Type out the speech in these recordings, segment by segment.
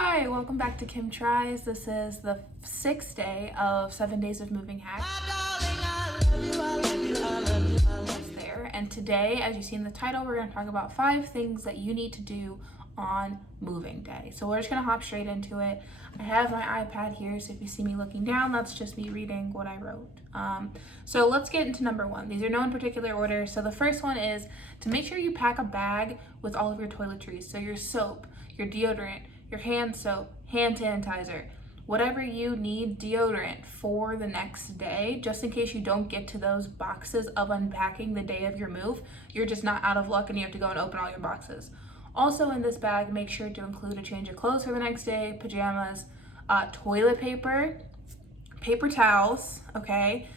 Hi, welcome back to Kim Tries. This is the 6th day of 7 days of moving hacks. There. And today, as you see in the title, we're going to talk about 5 things that you need to do on moving day. So we're just going to hop straight into it. I have my iPad here, so if you see me looking down, that's just me reading what I wrote. So let's get into number 1. These are no in particular order. So the first one is to make sure you pack a bag with all of your toiletries. So your soap, your deodorant, your hand soap, hand sanitizer, whatever you need deodorant for the next day, just in case you don't get to those boxes of unpacking the day of your move. You're just not out of luck and you have to go and open all your boxes. Also in this bag, make sure to include a change of clothes for the next day, pajamas, toilet paper, paper towels, okay?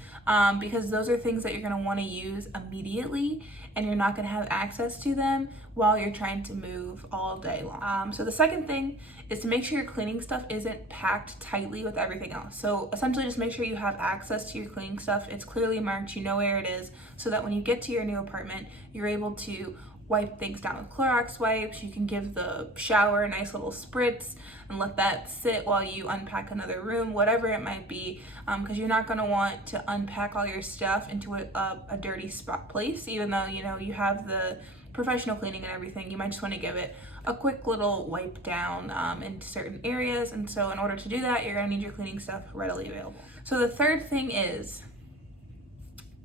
Because those are things that you're gonna wanna use immediately and you're not gonna have access to them while you're trying to move all day long. So the second thing is to make sure your cleaning stuff isn't packed tightly with everything else. So essentially just make sure you have access to your cleaning stuff. It's clearly marked, you know where it is, so that when you get to your new apartment, you're able to wipe things down with Clorox wipes. You can give the shower a nice little spritz and let that sit while you unpack another room, whatever it might be, because you're not going to want to unpack all your stuff into a dirty spot place, even though you have the professional cleaning and everything. You might just want to give it a quick little wipe down in certain areas, and so in order to do that, you're going to need your cleaning stuff readily available. So the third thing is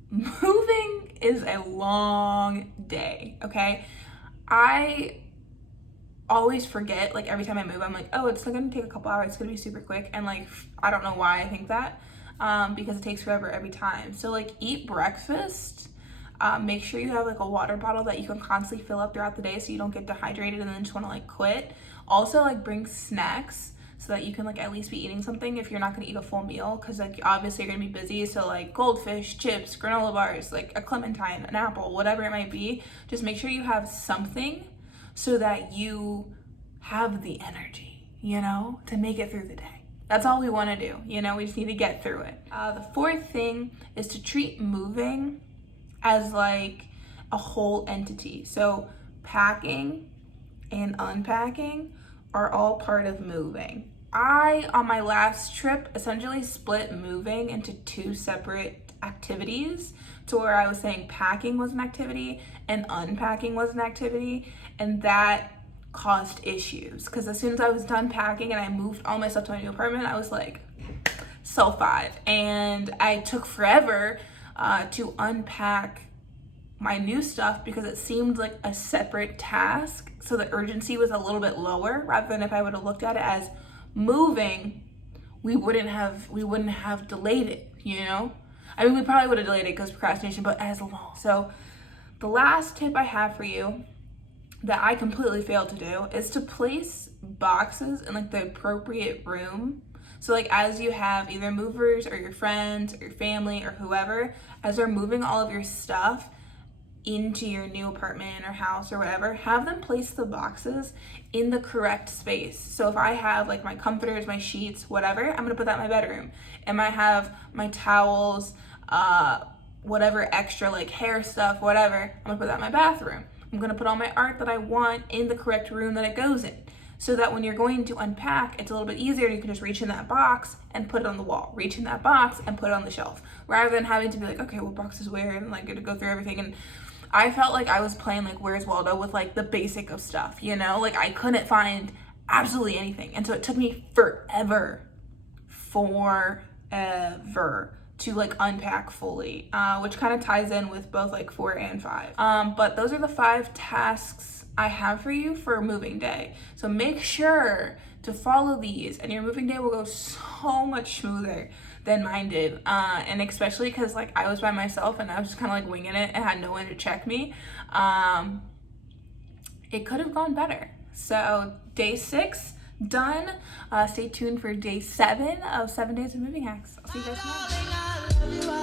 moving is a long day, okay? I always forget, like every time I move, I'm like, oh, it's gonna take a couple hours, it's gonna be super quick, and like, I don't know why I think that, because it takes forever every time. So like, eat breakfast, make sure you have like a water bottle that you can constantly fill up throughout the day so you don't get dehydrated and then just wanna like quit. Also like bring snacks so that you can like at least be eating something if you're not gonna eat a full meal, because like obviously you're gonna be busy. So like goldfish, chips, granola bars, like a clementine, an apple, whatever it might be, just make sure you have something so that you have the energy, to make it through the day. That's all we want to do, we just need to get through it. The fourth thing is to treat moving as like a whole entity. So packing and unpacking are all part of moving. I, on my last trip, essentially split moving into 2 separate activities, to where I was saying packing was an activity and unpacking was an activity, and that caused issues because as soon as I was done packing and I moved all my stuff to my new apartment, I was like, so 5, and I took forever to unpack my new stuff because it seemed like a separate task, so the urgency was a little bit lower, rather than if I would have looked at it as moving, we wouldn't have delayed it, I mean, we probably would have delayed it because procrastination, but as long. So the last tip I have for you that I completely failed to do is to place boxes in like the appropriate room. So like as you have either movers or your friends or your family or whoever, as they're moving all of your stuff into your new apartment or house or whatever, have them place the boxes in the correct space. So if I have like my comforters, my sheets, whatever, I'm gonna put that in my bedroom. And I have my towels, whatever extra like hair stuff, whatever, I'm gonna put that in my bathroom. I'm gonna put all my art that I want in the correct room that it goes in, so that when you're going to unpack, it's a little bit easier. You can just reach in that box and put it on the wall, reach in that box and put it on the shelf, rather than having to be like, okay, what box is where, and like gonna go through everything. And I felt like I was playing like Where's Waldo with like the basic of stuff, like I couldn't find absolutely anything. And so it took me forever to like unpack fully, which kind of ties in with both like 4 and 5. But those are the 5 tasks I have for you for moving day. So make sure to follow these and your moving day will go so much smoother than mine did. And especially because like I was by myself and I was just kind of like winging it and had no one to check me. It could have gone better. So day 6 done. Stay tuned for day 7 of 7 days of moving hacks. I'll see you guys tomorrow.